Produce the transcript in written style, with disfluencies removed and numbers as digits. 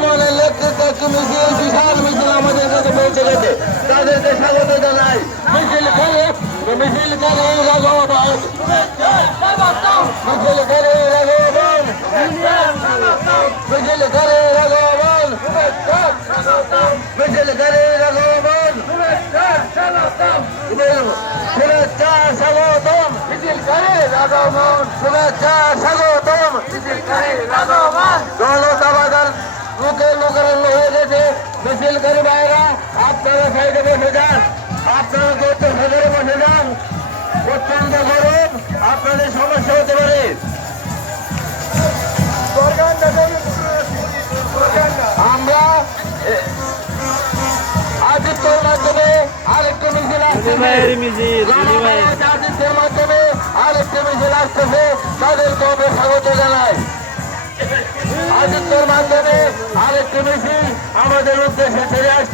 রহমানের নেতৃত্বে একটি মিছিল, বিশাল মিছিল আমাদের কাছে পৌঁছে গেছে। তাদেরকে স্বাগত জানাই। মিছিল করে মিছিল করে রাঘবন, মিছিল করে রাঘবন, মিছিল করে রাঘবন, মিছিল করে রাঘবন, শুভেচ্ছা স্বাগতম, মিছিল করে রাঘবন, শুভেচ্ছা স্বাগতম, মিছিল করে রাঘবন। জনতা লোকের লোকারণ্য হয়ে গেছে। মিছিলকারী ভাইরা আপনারা সাইডে বসে যান, আপনারা করতে ভেতরে বসে যান। প্রচন্ড গরম, আপনাদের সমস্যা হতে পারে। আমরা আদিত্যের মাধ্যমে আরেকটি মিছিল আসতেছে, আদিত্যের মাধ্যমে আরেকটি মিছিল আসতেছে, তাদেরকে আমরা স্বাগত জানাই। আদিত্যের মাধ্যমে আরেকটি মিছিল আমাদের উদ্দেশ্যে ছেড়ে আসছে।